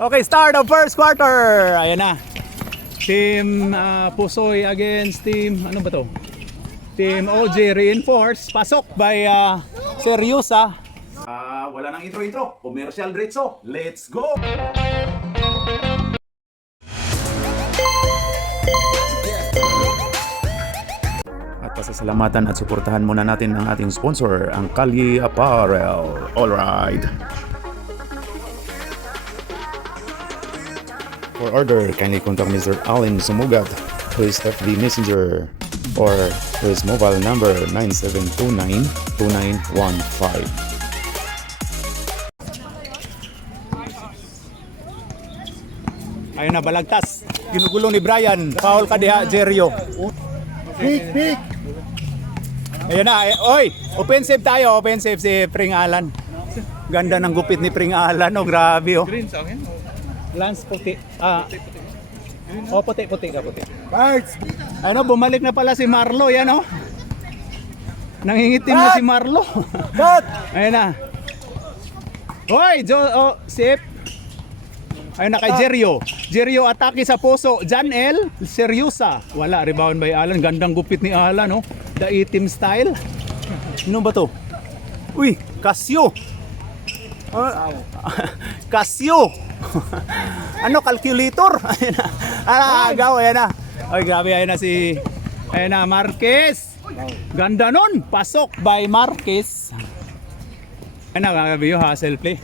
Okay, start of first quarter. Ayan na. Team Pusoy against team, ano ba to? Team OJ Reinforce. Pasok by Seriusa. Wala nang intro. Commercial diretso. Let's go! At pasasalamatan at suportahan muna natin ang ating sponsor, ang Kalye Apparel. Alright. For order, kindly contact Mr. Allen Sumugat to his FB Messenger or to his mobile number 9729-2915. Ayun na, balagtas. Ginugulong ni Brian. Foul ka diha, Jerio. Pick! Ayun na, oy! Offensive tayo, offensive si Pring Alan. Ganda ng gupit ni Pring Alan, oh, grabe, oh. Green sa akin? Lance puti. Puti. Cards! Ano, bumalik na pala si Marlo, yan, oh. Nangingitim na si Marlo. Cut! Ayun na. Hoy, Sip. Ayun na kay Jerio. Jerio atake sa puso. Jan L. Seriusa. Wala, rebound by Alan. Gandang gupit ni Alan, oh. The itim style. Ano ba to? Uy, Casio. Casio. Ano, calculator? Ayun na. Agaw, ayan na. Ay, grabe, ayan na si Marquez. Ganda nun. Pasok by Marquez. Ayun na, grabe yung hustle play.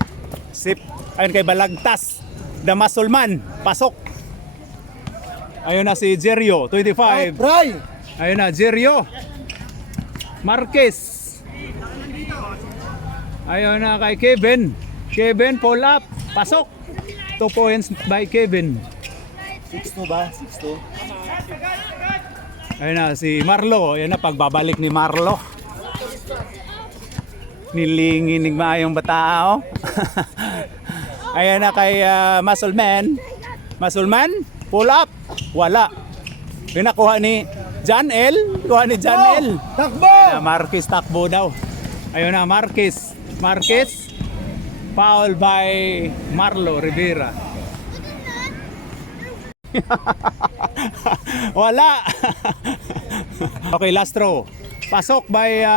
Sip. Ayun kay Balagtas. The Muscle Man. Pasok. Ayun na si Jerio, 25. Bray! Ayun na, Jerio. Marquez. Ayun na kay Kevin. Kevin, pull up. Pasok. 2 points by Kevin. 6-2 ba? 6-2. Ayun na, si Marlo. Ayun na, pagbabalik ni Marlo. Nilinginig maayong batao. Ayun na kay Muscle Man. Muscle Man, pull up. Wala. Pinakuha ni Jan L. Kuha ni Jan L. Takbo! Ayun na, Marquez takbo daw. Ayun na, Marquez. Marquez. Foul by Marlo Rivera. Wala. Okay, last throw. Pasok by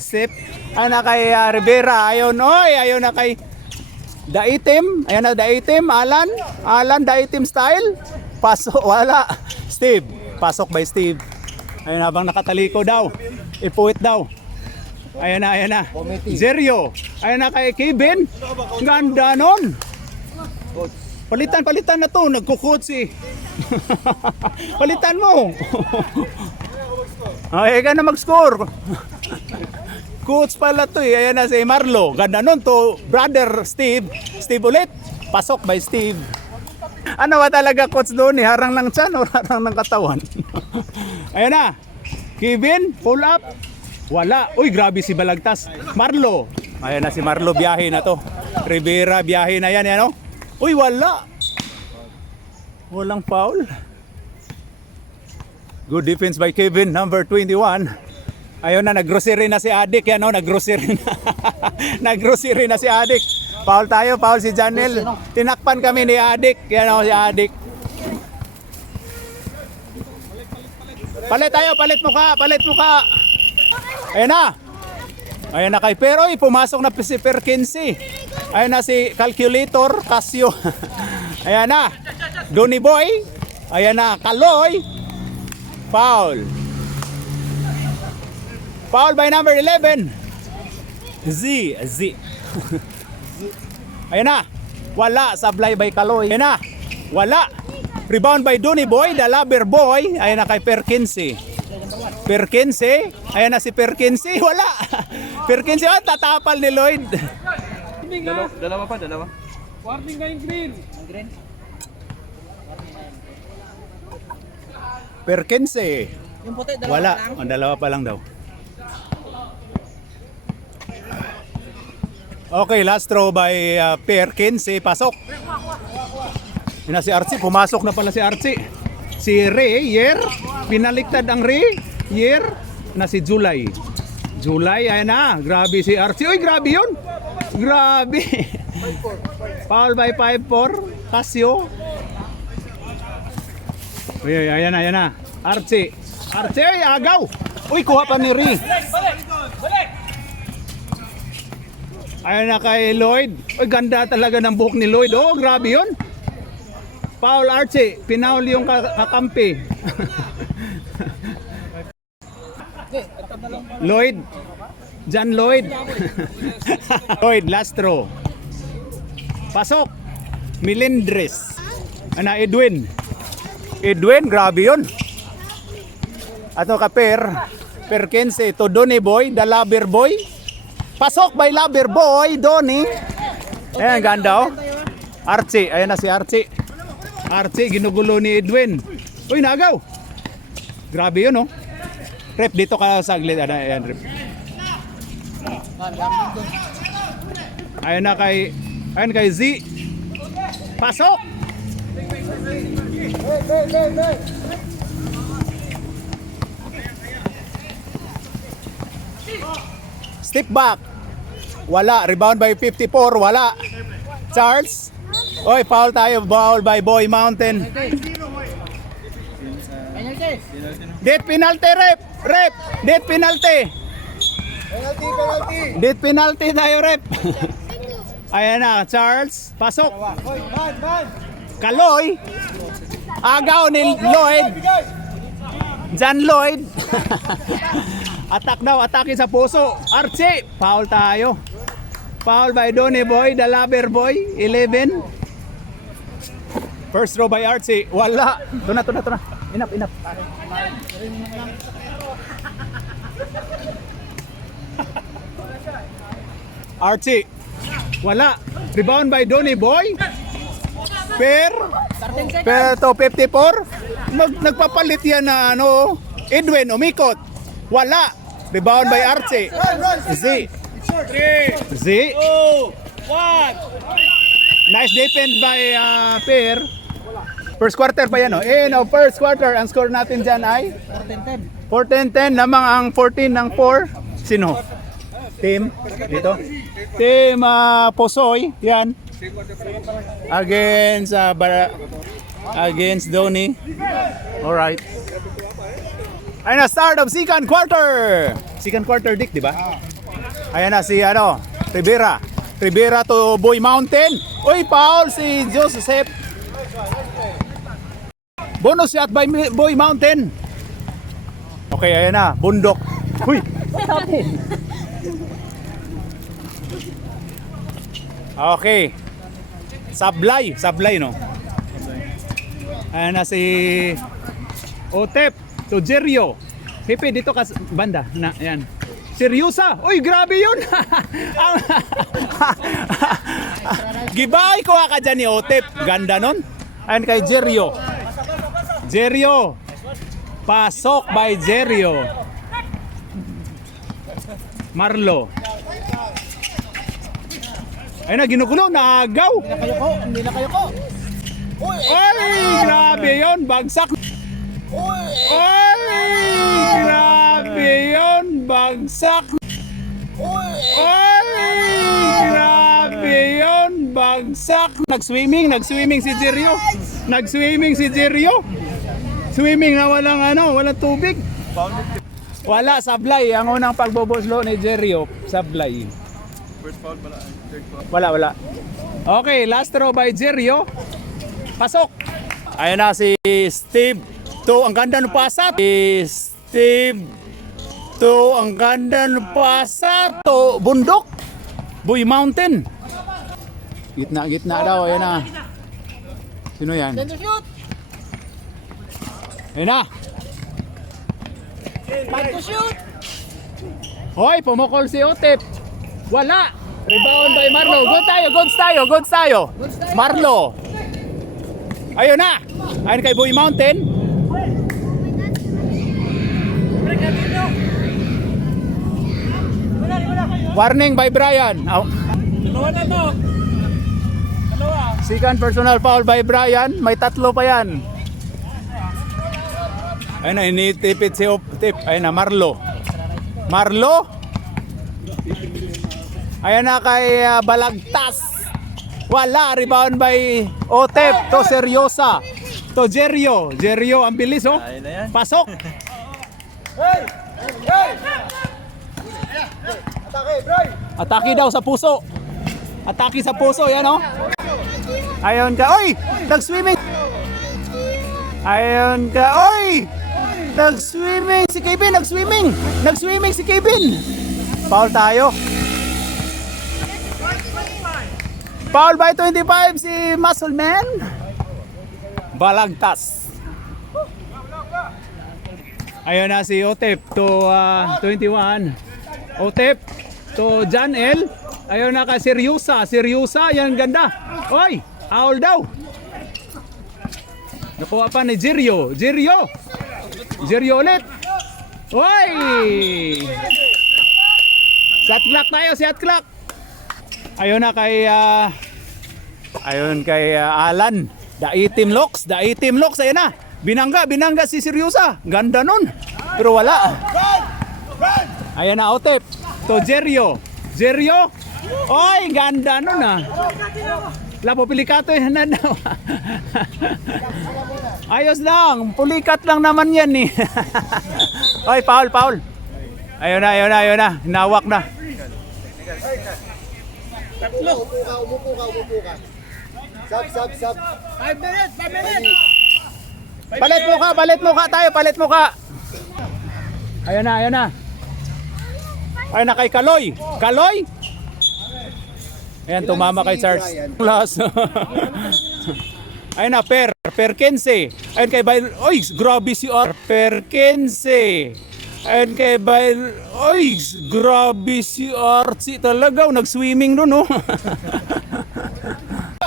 Sip. Ayun na kay Rivera. Ayun, oy. Ayun na kay The Itim. Ayun na, The Itim. Alan, The Itim style. Pasok. Wala. Steve. Pasok by Steve. Ayun, habang nakataliko daw. Ipuwit daw. Ayun na. Jerio. Ayun na kay Kevin. Ganda nun. Palitan na to. Nagkukutsi. Palitan mo. Okay ka na mag-score. Coach pala to eh. Ayan na si Marlo. Ganda nun to. Brother Steve. Steve ulit. Pasok by Steve. Ano ba talaga coach doon eh? Harang ng tiyan o harang ng katawan? Ayan na. Kevin, pull up. Wala. Uy, grabe si Balagtas. Marlo. Ayan na si Marlo. Biyahe na to. Rivera, biyahe na yan. Yan, oh. Uy, wala. Walang foul. Good defense by Kevin, number 21. Ayun na, nag-grocery na si Adik. Yan, oh, nag-grocery na. Nag-grocery na si Adik. Foul tayo, foul si Janel. Tinakpan kami ni Adik. Yan, oh, si Adik. Palit tayo, palit mo ka. Ayun na. Ayun na kay Peroy. Pumasok na si Perkinsi. Ayun na si Calculator, Casio. Ayan na. Donny Boy. Ayan na. Kaloy. Foul. Foul by number 11. Z. Ayan na. Wala. Sablay by Kaloy. Ayan na. Wala. Rebound by Donny Boy. The Lover Boy. Ayan na kay Perkinsi. Ayan na si Perkinsi. Wala. Perkinsi. Tatapal ni Lloyd. Dalawa. Warning ka yung green. Perkinsi. Yung puti, Wala. Ang dalawa pa lang daw. Okay, last throw by Perkinsi. Pasok. Yun na si Archie. Pumasok na pala si Archie. Si Yer. Pinaliktad ang Yer na si July. Ayan na. Grabe si Archie. Uy, grabe yun. Grabe. Foul by 5-4. Casio. Uy, ayan na. Archie, agaw. Uy, kuha pa ni Ri. Ayan na kay Lloyd. Uy, ganda talaga ng buhok ni Lloyd. Oh, grabe yun. Foul Archie. Pinaul yung kakampi. Lloyd. John Lloyd. Lloyd, last throw. Pasok. Melendres. Edwin. Grabe yun. Ato ka Perkins to Donny Boy, the lover boy. Pasok by lover boy, Donny. Ayan, ganda oh. Archie, ayan na si Archie. Archie, ginugulo ni Edwin. Uy, nagaw. Grabe yun oh. Rep, dito ka saglit. Ayan, rep. Ayan kay Z. Pasok. Step back. Wala. Rebound by 54. Wala. Charles. Oy, foul tayo. Foul by Boy Mountain. Death penalty, rep. Death penalty. Death penalty tayo, rep. Ayan na, Charles. Pasok. Kaloy. Agaw ni Lloyd. John Lloyd. Attack daw, atake sa puso. Archie, foul tayo. Foul by Donny Boy, the lover boy, 11. First throw by Archie. Wala. Ito na. Enough. Archie. Wala. Rebound by Donny Boy. Pero to 54. Nagpapalit yan na Edwin umikot. Wala. Rebound by Archie. Z. 3, 2, 1. Nice defense by Per. First quarter pa yan first quarter ang score natin dyan ay 14-10 lamang ang 14 ng 4. Sino? Team dito. Team Posoy yan. Against Donny. All right. Ayan na, start of second quarter. Second quarter, Dick, di ba? Ayan na si Rivera to Boy Mountain. Uy, foul si Joseph. Bonus shot by Boy Mountain. Okay, ayan na, bundok. Uy, okay. Sablay no. Ayan na si Otep to Jerio. Hipi dito ka banda na yan. Seryosa. Uy, grabe yun. Gibay ko ka dyan ni Otep. Ganda nun. Ayan kay Jerio. Pasok by Jerio. Marlo. Ayun na, ginugulo, naagaw. Hindi na kayo ko. Uy, grabe yun, bagsak. Uy, grabe yun, bagsak. Uy, grabe yun, bagsak. Nag-swimming si Jerio. Swimming na walang tubig. Wala, sablay. Ang unang pagboboslo ni Jerio, sablay. First foul pala. Third foul. Wala. Okay, last throw by Jerio. Pasok. Ayun na si Steve. To ang ganda ng pasa. Steve. To ang ganda ng pasa. To bundok. Boy Mountain. Gitna daw. Ayun na. Sino yan? Ayun na. Time to shoot. Hoy, pumukol si Otep. Wala. Rebound by Marlo. Goods tayo. Marlo. Ayun na. Ayun kay Boy Mountain. Warning by Brian. Dalawa na to. Second personal foul by Brian. May tatlo pa yan. Ayun na, initipid si Otep. Ayun na, Marlo. Ayan na kay Balagtas. Wala. Rebound by Otep. To Seryosa. To Jerio. Jerio, ang bilis oh. Ayun na yan. Pasok. Atake daw sa puso. Atake sa puso, yan oh. Ayon ka. Oy! Nag-swimming. Ayon ka. Oy! Nag-swimming si Kevin. Nag-swimming. Nag-swimming si Kevin. Foul tayo. Foul by 25 si Muscleman. Balagtas. Ayun na si Otep to 21. Otep to John L. Ayun na ka Seryosa. Seryosa, yan ganda. Oy, foul daw. Nakuha pa ni Jerio. Jerio. Jerio ulit. Oy! Shot clock tayo, shot clock. Ayun na kay Alan. Daitim Locks, ayun na. Binangga si Seryosa. Ganda nun. Pero wala. Ayun na Otep. To Jerio. Jerio. Oy, ganda nun ah. Lapo pilikato yan na daw. Ayos lang. Pulikat lang naman yan eh. Oy, foul. Ayun na. Hinawak na. Umupo ka. Sab. 5 minutes. Palit mo ka. Ayun na. Ayun na kay Kaloy. Ayan, tumama kay Charles. Plus. Ayun na, Per 15. Ayun kay Bail. Oy, grabe si Per 15. Ayun kay Bail. Oy, grabe si Archie talaga. Nag-swimming doon, oh.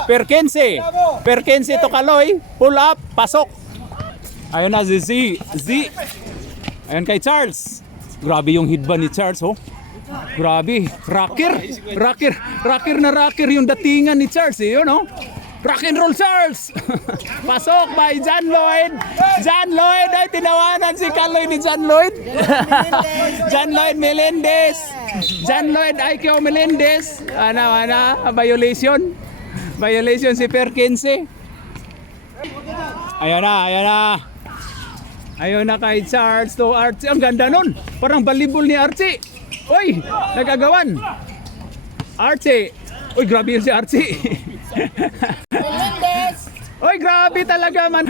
Per 15 to Kaloy. Pull up, pasok. Ayun na si Z. Ayun kay Charles. Grabe yung hitba ni Charles, oh. Grabe. Rocker yung datingan ni Charles, eh, yun, oh. Rock and roll Charles. Pasok by John Lloyd. Ay tinawanan si Kaloy ni John Lloyd. John Lloyd Melendez. Aikeo Melendez. Violation si Perkins. Ayun na kay Charles to Archie. Ang ganda nun. Parang balibol ni Archie. Uy, nagagawan. Archie. Uy, grabe yun si Archie. Uy, grabe talaga man.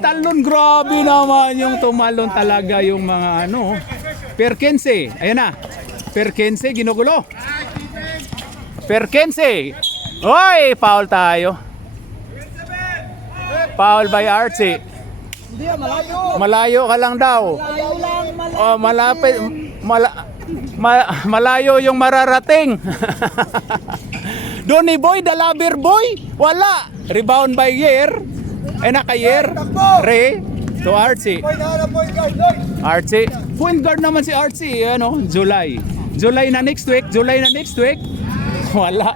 Talon. Grabe naman yung tumalon talaga yung mga ano. Perkins. Ayan na. Perkins, ginugulo. Perkins. Uy, foul tayo. Foul by Archie. Hindi, malayo. Malayo ka lang daw. Oh, malapit. Malayo yung mararating. Donny Boy, the lover boy. Wala. Rebound by Yer. Yer. Re. To Archie. Archie. Point guard naman si Archie. Ano? July na next week. Wala.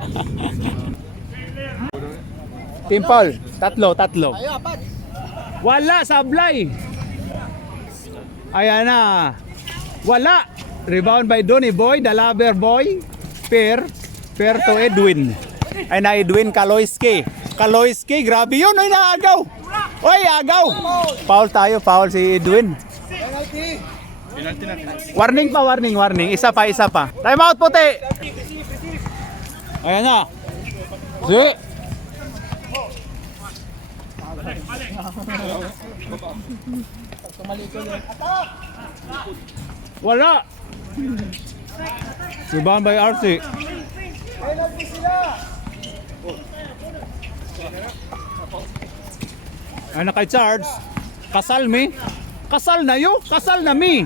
Team Paul. Tatlo. Ayo, apat. Wala, sablay. Ayan na. Wala. Rebound by Donny Boy, the lover boy. Per to Edwin. Ay na Edwin Kaloyski, grabe yun. Ay naagaw. Foul tayo, si Edwin. Warning. Isa pa. Time out puti. Ayan na. Si. Wala. Rebound by RC. Ano kay Charles? Kasal na mi.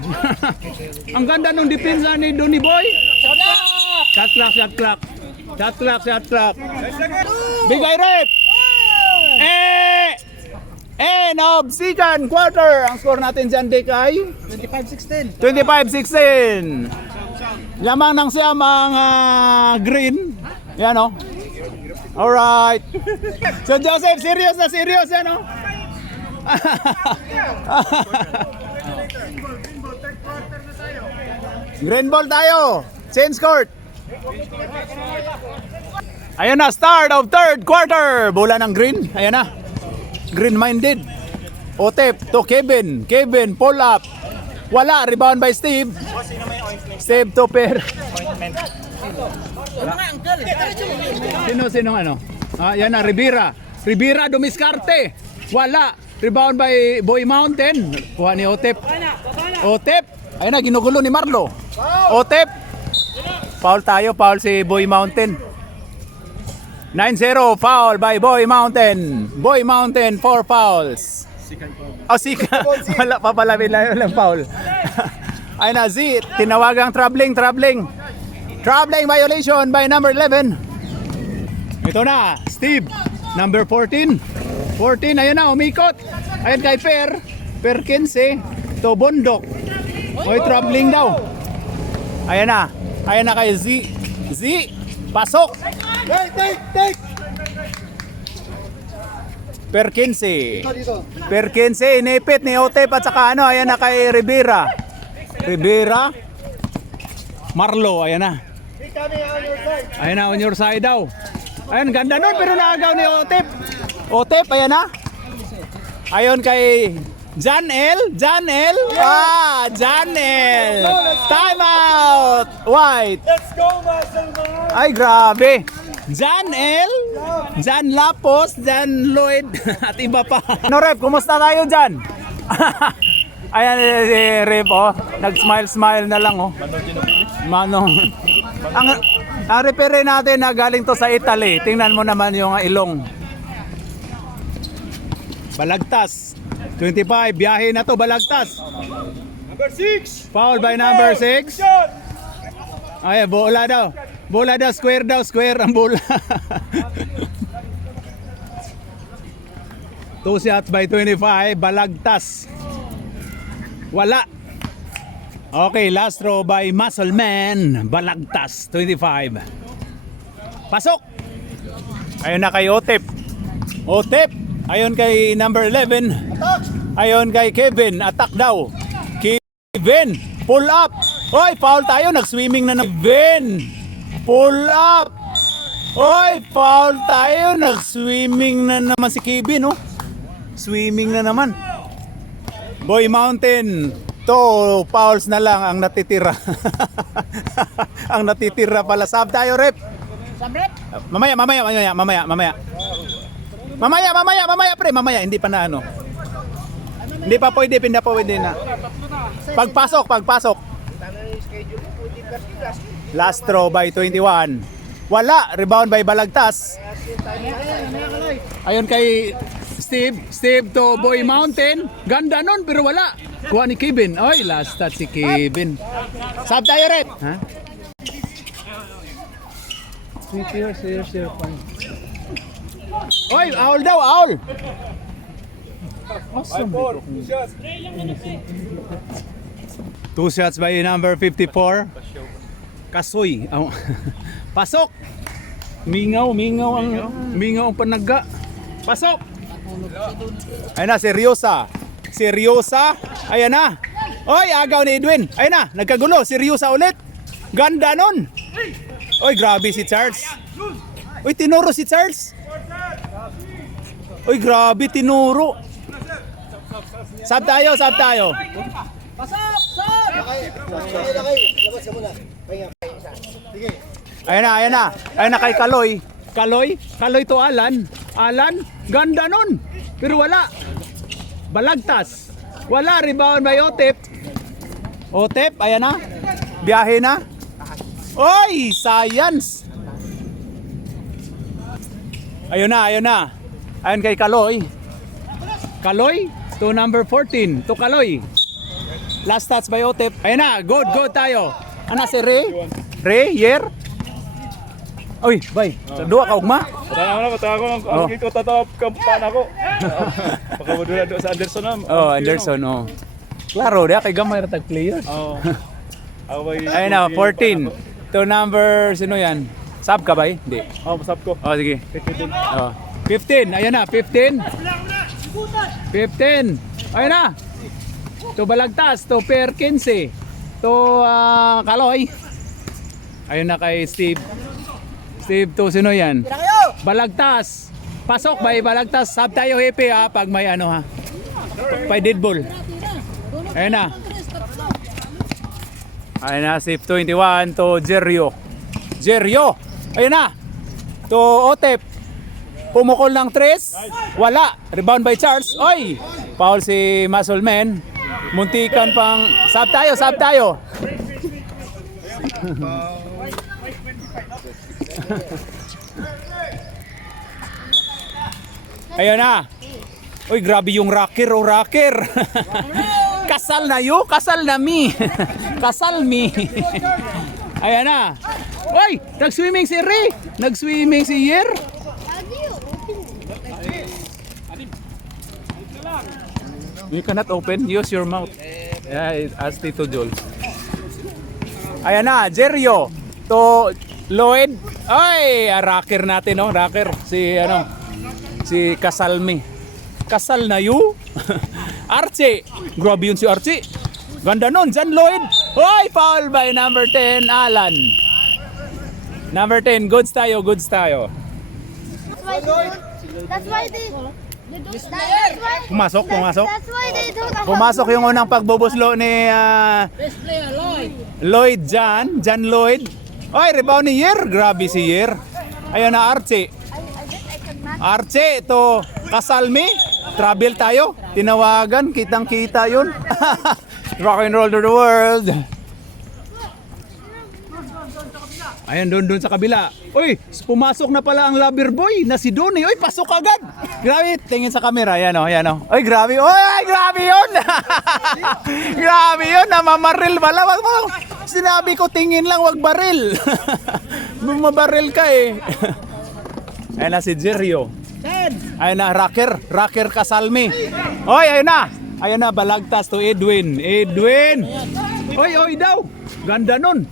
Ang ganda nung depensa ni Donny Boy. Shot clock. Bigay rep. Second quarter. Ang score natin dyan, Dick, ay 25-16. 25-16. Lamang ng siyam ang green. Yan o. Alright. So Joseph, serious, yan o. Green ball tayo. Change court. Ayan na, start of third quarter. Bola ng green. Ayan na. Green-minded. Otep to Kevin. Kevin, pull up. Wala. Rebound by Steve. Steve to Per. Sino ano? Yan na, Rivera. Rivera dumiskarte. Wala. Rebound by Boy Mountain. Kuha ni Otep. Otep. Ayun na, ginugulo ni Marlo. Otep. Foul tayo. Foul si Boy Mountain. 9-0. Foul by Boy Mountain. Boy Mountain, 4 fouls. Oh, Sika. Wala pa pala lang foul. Ayun na, Z. Tinawagang troubling. Troubling violation by number 11. Ito na, Steve. Number 14. 14, ayun na, umikot. Ayun kay Per 15. To Bondok. Oy, troubling daw. Ayun na kay Z. Z, pasok. Take! Per 15. Per 15, inipit ni Otep at saka ano, ayan na kay Rivera. Marlo, ayan na. Ayan na, on your side daw. Ayun, ganda nun, pero naagaw ni Otep. Otep, ayan na. Ayon kay Jan L. Jan L. Time out. White. Let's go, Muscle. Ay, grabe. Jan L. Jan Lapos. Jan Lloyd. At iba pa. No, Rep, kumusta tayo dyan? Ayan si Rep, oh. Nag-smile na lang, oh. Manong. Ang repair natin na galing to sa Italy. Tingnan mo naman yung ilong. Balagtas. 25, biyahe na to, Balagtas. Number 6. Foul by number 6. Ay, bola daw. Bola daw, square ang bola. 2 shots by 25, Balagtas. Wala. Okay, last throw by Muscleman, Balagtas, 25. Pasok. Ayun na kay Otep. Ayun kay number 11. Ayun kay Kevin, attack daw. Kevin, pull up. Oy, foul tayo, nag-swimming na Kevin. Pull up. Oy, foul tayo, nag-swimming na naman si Kevin, oh. Swimming na naman. Boy Mountain, to fouls na lang ang natitira. Ang natitira pala. Sab tayo, Rep. Mamaya, pre, mamaya, hindi pa na ano. Hindi pa pwede na. Pagpasok. Last throw by 21. Wala, rebound by Balagtas. Ayun kay Steve to Boy Mountain. Ganda nun, pero wala. Kuha ni Kevin. Oy, last touch si Kevin. Sab tayo, Rep. Ha? Oy, owl daw, owl. Awesome. 2 shots by number 54. Kasoy. Pasok. Mingaw ang panaga. Pasok. Ayun na, seryosa. Ayan na. Oy, agaw ni Edwin. Ayun na, nagkagulo. Seryosa ulit. Ganda nun. Oy, grabe si Charles. Oy, tinuro si Charles. Oy, grabe, tinuro. Sab tayo. Pasok! Labas ka muna. Sige. Ayan na kay Kaloy to Alan, ganda nun. Pero wala. Balagtas. Wala, rebound by Otep, ayan na. Biyahe na. Oy, science. Ayun na. Ayun kay Kaloy to number 14, to Kaloy. Last touch by Otep. Ayun na, good tayo. Ana si Ray, Yer. Oy, bay. Sa duwa ka ugma. Pataka ko ang dito tatawag kampana ko. Pagkabudula do sa Anderson na. Oh, Anderson, oh. Klaro, dia kay gamay ra tag player. Oo. Ayun na, 14. To number, sino yan? Sab ka ba? Hindi. Oh, masap ko. Oh, sige. 15. Ayun na, 15. Ayun na. To Balagtas, to Per 15. To Kaloy. Ayun na kay Steve. Steve to, sino yan? Tira kayo! Balagtas. Pasok ba balagtas? Sab tayo hipi ha pag may ano ha. Pag dead ball. Ayun na. Ayun na Steve 21 to Jerio. Jerio. Ayun na. To Otep. Pumukol ng tres. Wala. Rebound by Charles. Oy! Foul si Muscleman. Muntikan pang sab tayo, sab tayo. Ayun na. Uy, grabe yung rocker, oh rocker. Kasal na yo, kasal na mi. Kasal mi. Ayun na. Uy, nag-swimming si Ri. Nag-swimming si Yer. You cannot open, use your mouth. Yeah, as Tito Joel. Ayan na, Jerio. To Lloyd. Ay, rocker natin, no? Rocker. Si, ano, si Kasalmi. Kasal na you? Archie. Grabe yun si Archie. Ganda nun, John Lloyd. Hoy, foul by number 10, Alan. Number 10, goods tayo, goods tayo. That's why they don't. That's why. Pumasok, pumasok. That's why they don't. Pumasok yung unang pagbubuslo ni Lloyd John Lloyd. Oy, rebound ni Yer. Grabe si Yer. Ayun na Archie. I guess I can match. Archie, to Kasalmi. Travel tayo. Tinawagan, kitang-kita yun. Rock and roll to the world. Ayan, doon sa kabila. Uy, pumasok na pala ang lover boy na si Donnie. Uy, pasok agad. Grabe, tingin sa camera. Ayan o, ayan o. Uy, grabe. Uy, grabe yun. Grabe yun. Namamaril pala. Wag mo. Sinabi ko, tingin lang, wag baril. Bumabaril ka eh. Ayan na si Jerio. Ayan na, Rocker Kasalmi. Uy, ayan na. Ayan na, balagtas to Edwin. Edwin. Uy, daw. Ganda nun.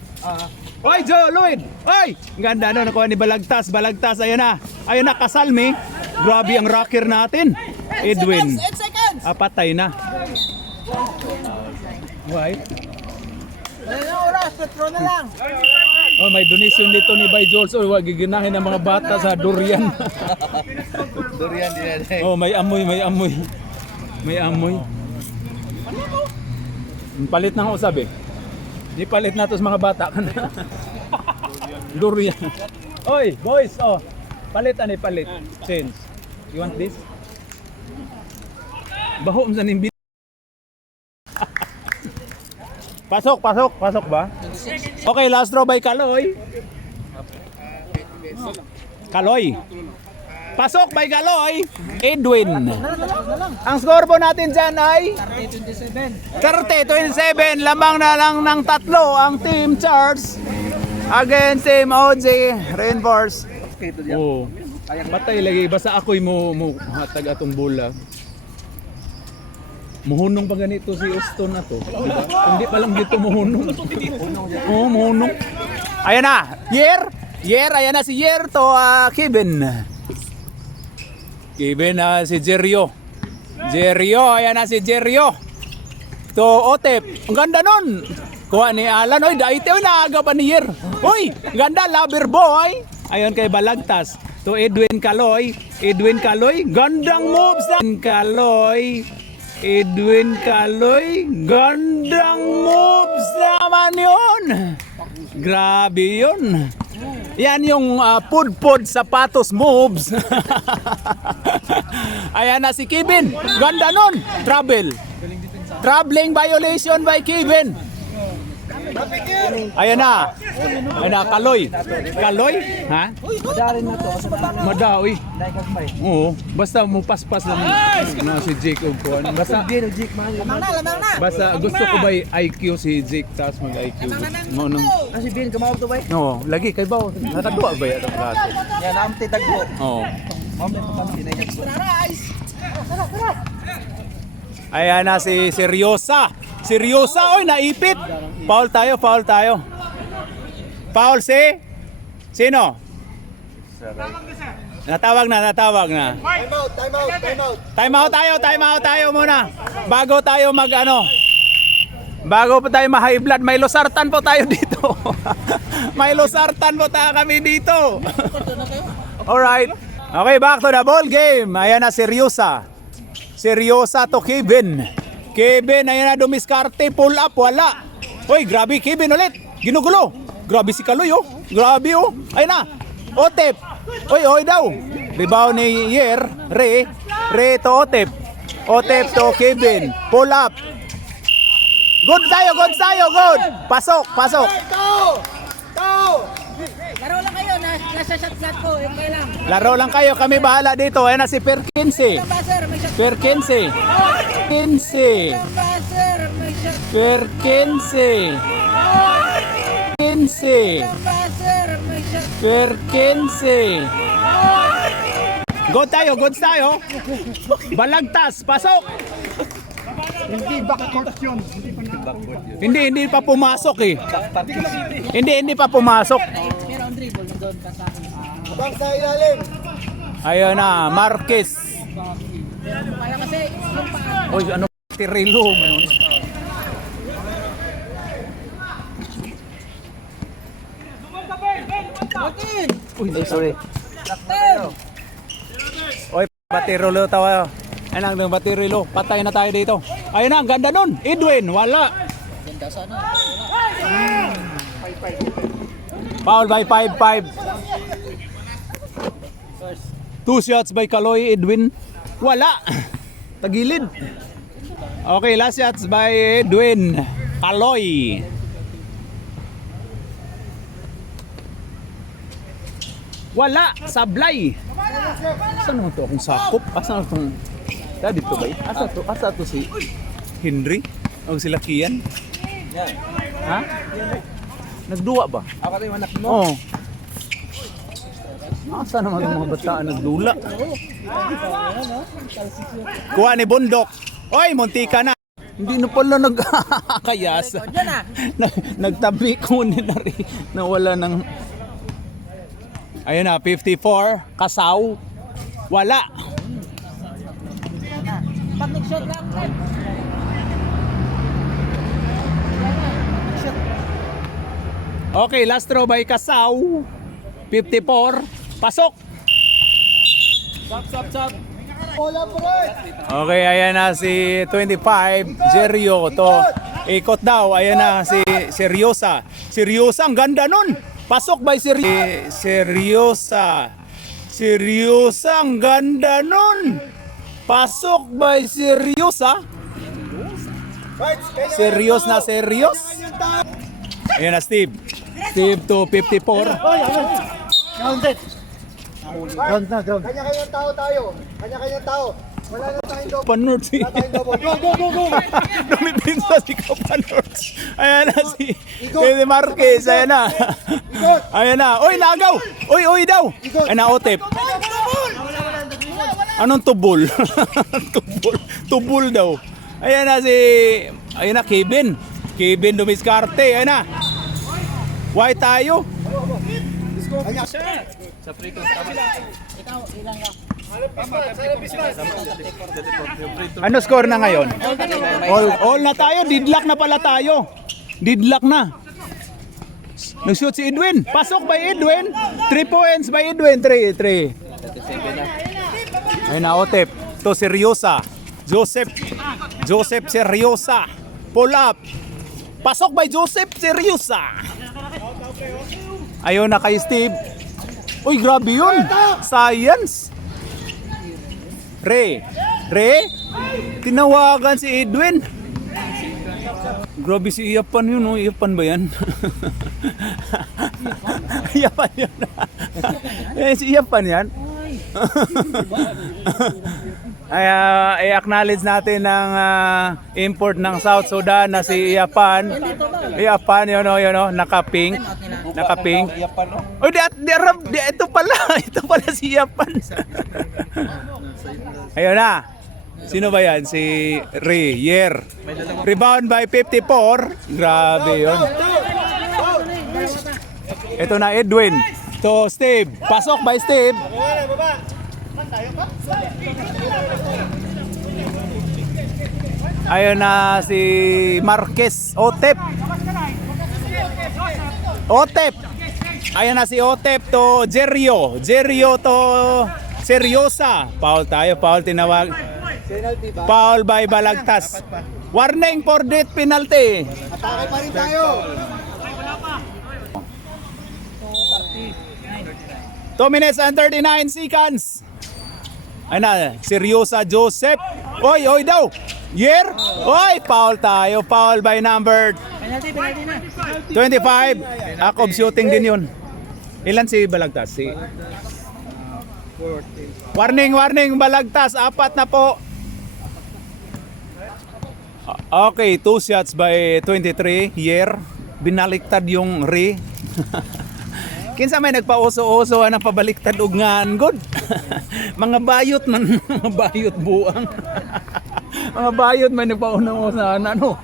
Oy, Joe Lloyd! Oy! Ganda no, nakuha ni Balagtas. Balagtas, ayun na. Ayun na, Kasalmi. Grabe ang rocker natin. Edwin. 8 seconds! Patay na. Why? Wala na oras, petro na lang. Oh, may donation dito ni Bay Jules. Oh, wag giginahin ng mga bata sa durian. Durian din yan. Oh, may amoy, may amoy. May amoy. Palit na ako sabi. Ipalit na to sa mga bata. Durian. Oy, boys, oh. Palit ani palit. Change. You want this? Baho sa nimbi. Pasok ba? Okay, last draw by Kaloy. Kaloy. Pasok by Kaloy. Edwin. Ang scoreboard natin dyan ay 30-27. Lamang na lang ng tatlo ang Team Charles against Team OG Reinforce. Oh. Patay lagi. Basta ako'y mo hatag atong bola. Muhunong pa ganito si Austin na to. Diba? Hindi pa lang dito muhunong. Oo, muhunong. Ayan na. Yer. Ayan na si Yer to Kevin. Kevin si Jerio. Ayan na si Jerio. To Otep. Ang ganda nun. Kuha ni Alan. Oy, daite. Oy, naaga pa ni Yer. Oy, ganda. Lover boy. Ayun kay Balagtas. To Edwin Kaloy. Gandang moves na. Edwin Kaloy. Gandang moves naman yun. Grabe yun. Yan yung pud-pud sapatos moves. Ayan na si Kevin. Ganda nun. Traveling violation by Kevin. Ayan na. Kaloy. Ha? Madawi. Oo. Basta mo paspas lang na si Jake o ko. Basta Lamang na. Basta gusto ko ba IQ si Jake tapos mag-IQ. No. Kasi bin, kamawag to ba? No, lagi kay bawo. Nakadua ba yan ang kaso? Yan, naamti tagbo. Oo. Mamay pa kami na yan. Ayan na si Seryosa. Oy, naipit. Foul tayo. Foul si? Sino? Natawag na. Time out. Time out tayo muna. Bago tayo Bago pa tayo ma-high blood, may losartan po tayo dito. May losartan po tayo kami dito. Alright. Okay, back to the ball game. Ayan na, seryosa. Seryosa to Kevin. Kevin, ayan na, dumiskarte. Pull up, wala. Uy, grabe Kevin ulit. Ginugulo. Grabe si Kaloy, oh. Grabe, oh. Ayan na. Otep. Uy daw. Rebound ni Yer. Re to Otep. Otep to Kevin. Pull up. Good tayo. Pasok. Laro lang kayo, nasa shot flat ko, yung kayo lang. Laro lang kayo, kami bahala dito. Ayan na si Perkinse. Buzzer, may shot. Perkinse. Buzzer, may shot. Perkinse. Buzzer, may shot. Perkinse. Good tayo. Balagtas, pasok. Hindi pa pumasok eh. Hindi pa pumasok. Pero ang dribble, nandun ka sa akin. Ayun na, Marquez. Kaya kasi, yung paa. Uy, ano Tirilo? Martin! Uy, sorry. Captain! Uy, Batirilo tayo. Ayun ang Batirilo. Patay na tayo dito. Ayun na, ang ganda nun. Edwin, wala. Ganda sana. Foul by 5-5. 2 shots by Kaloy, Edwin. Wala. Tagilid. Okay, last shots by Edwin. Kaloy. Wala. Sablay. Saan naman to akong sakop? Asan itong... Dito ba? Asa to si Henry? O si Lakian? Ha? Nagduwa ba? Ako rin yung anak mo. Oo. Asa naman ang mga bataan nagdula? Kuha ni Bundok. Oy, muntika na. Hindi na pala nagkakayas. Nagtabi ko ni Nari na wala ng... Ayun na, 54. Kasaw. Wala. Pag nag-shot lang, Fred. Okay, last throw by Kasaw. 54. Pasok. Stop. Okay, ayan na si 25, Jerio to. Ikot daw, ayan na si Seryosa. Seryosa, ang ganda nun. Pasok by Seryosa. Seryosa, ang ganda nun. Pasok by Seryosa. Serious na serious. Ayan na Steve. Steve to 54. Kanya-kanyang tao tayo. Kanya-kanyang tao. Wala na tayong double. Panort si... Go! Lumipinsa si Kapanort. Ayan na si Marquez. Ayan na. Ayan na. Uy, nagaw. Uy daw. Ayan na, Otep. Anong tubol? Tubol daw. Ayan na si... Ayan na, Kevin. Kevin dumiskarte. Ayan na. Why tayo? Ano score na ngayon? All na tayo. Didlock na pala tayo. Didlock na. Nag-shoot si Edwin. Pasok by Edwin. 3 points by Edwin. 3. Ayun na, Otep. To Seryosa. Joseph Seryosa. Pull up. Pasok by Joseph Seryosa. Ayun na kay Steve. Uy, grabe yun. Science. Re. Tinawagan si Edwin. Grabe si Iyapan yun, oh. Iyapan ba yan? Iyapan yun. Si Iyapan yan. I-acknowledge natin ang import ng South Sudan na si Iyapan. Iyapan, yun o, naka-pink. Oh, ito pala. Ito pala si Iyapan. Ayun na. Sino ba yan? Si Yer. Rebound by 54. Grabe yun. Ito na Edwin. To Steve. Pasok by Steve. Ayun na si Marquez Otep. Otep. Ayun na si Otep to Jerio. Jerio to Seryosa. Foul tayo, foul tinawag. Penalty ba? Foul by Balagtas. Warning for death penalty. Atake pa rin tayo. 2 minutes and 39 seconds. Ayun na, Seryosa Joseph. Oy, oy daw. Yer. Oy, foul tayo. Foul by number Penalty na. 25. Akob shooting din yun. Ilan si Balagtas? Warning, warning Balagtas. 4 na po. Okay, 2 shots by 23. Yer. Binaliktad yung re. Kinsa may nagpauso-uso ng pabaliktad ug ngan god. Mga bayot man, mga bayot buang. Mga bayot may nagpauna-usahan ano.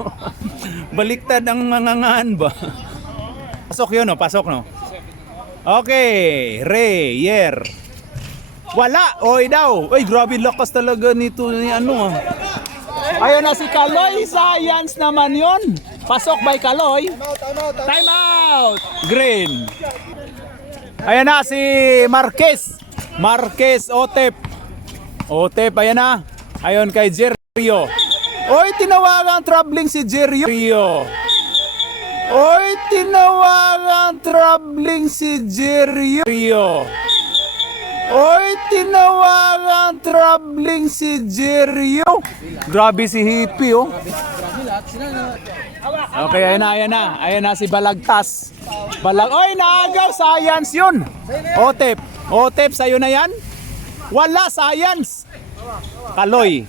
Baliktad ang mga ngan ba. Pasok 'yun no, pasok no. Okay, Ray, Yer. Wala, oy daw. Oy, grabe lakas talaga nito ni ano. Ayun na si Kaloy, science naman 'yon. Pasok by Kaloy. Time out. Green. Ayan na si Marquez. Marquez Otep. Otep, ayan na. Ayon kay Jerio. Oy, tinawagang troubling si Jerio. Oy, tinawagang troubling si Jerio. Oy, tinawagang troubling si Jerio. Grabe si Hippie, oh. Okay, ayan na si Balagtas. Oy, naagaw, science yun. Otep, Otep, sa'yo na yan? Wala, science. Kaloy.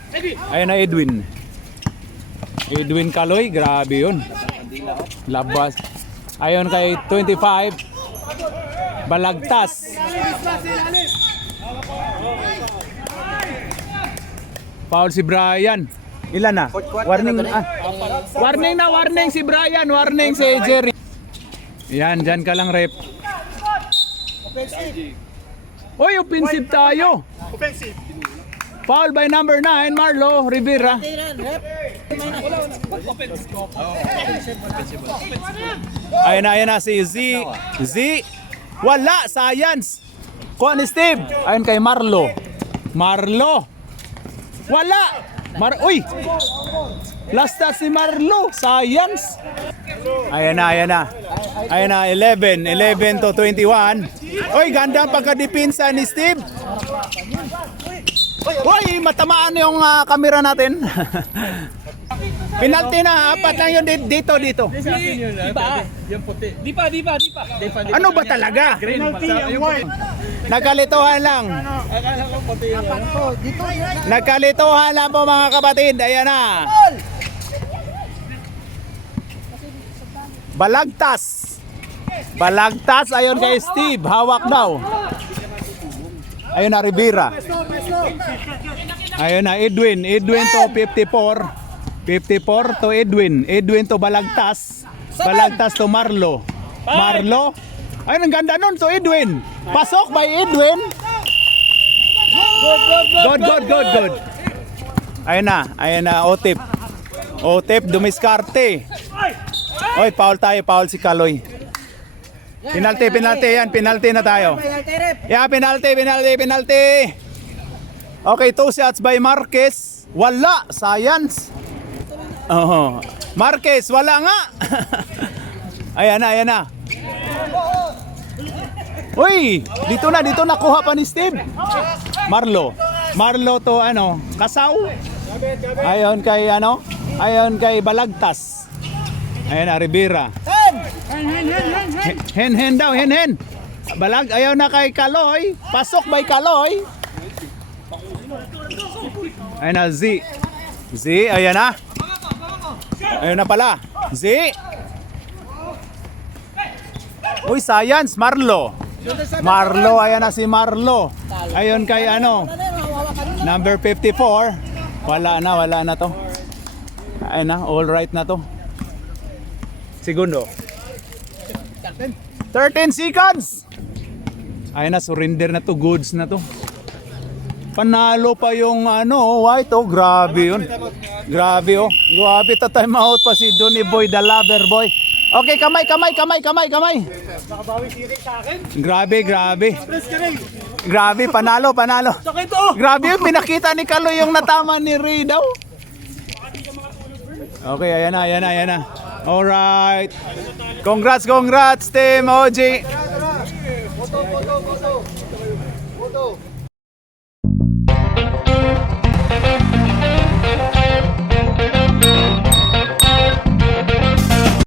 Ayan na Edwin. Edwin Kaloy, grabe yun. Labas. Ayon kay 25. Balagtas. Foul si Brian. Ilan na? Warning na. Warning si Brian, warning si Jerry. Yan, dyan ka lang rep. Oy, offensive tayo. Foul by number 9, Marlo Rivera. Ayan na si Z. Wala, science. Kuha ni Steve. Ayan kay Marlo. Wala. Uy! Last na si Marlo. Science. Ayan na. 11 to 21. Uy, ganda ang pagka-depensa ni Steve. Uy, matamaan yung camera natin. Penalty na, 4 lang yun dito. Di pa. Ano ba talaga? Nagkalituhan lang. Nagkalituhan lang po mga kapatid. Ayan na. Balagtas ayon kay Steve. Hawak daw. Ayun na Rivera. Ayun na Edwin to 54. 54 to Edwin to Balagtas to Marlo. Ayun, ang ganda nun to Edwin. Pasok by Edwin. Good. Ayun na Otep dumiskarte. Oy, foul si Kaloy. Penalty yan, penalty na tayo. Yeah, penalty. Okay, 2 shots by Marquez. Wala, science. Marquez, wala nga. Ayan na. Uy, dito na kuha pa ni Steve. Marlo to Kasaw. Ayon kay Balagtas. Ayan na Rivera. Hen daw. Balag, ayaw na kay Kaloy. Pasok by Kaloy. Ayan na Z, ayan na. Ayun na pala. Z. Uy, science, Marlo, ayan na si Marlo. Ayun kay number 54. Wala na to. Ayun na, all right na to. Segundo. 13 seconds. Ayun na, surrender na to, goods na to. Panalo pa yung white, oh, grabe yun. Grabe, oh. Grabe, time out pa si Donny Boy, the lover boy. Okay, kamay. Grabe. Grabe, panalo. Grabe yun, pinakita ni Kalo yung natama ni Ray daw. Okay, ayan na. Alright. Congrats, Team OG.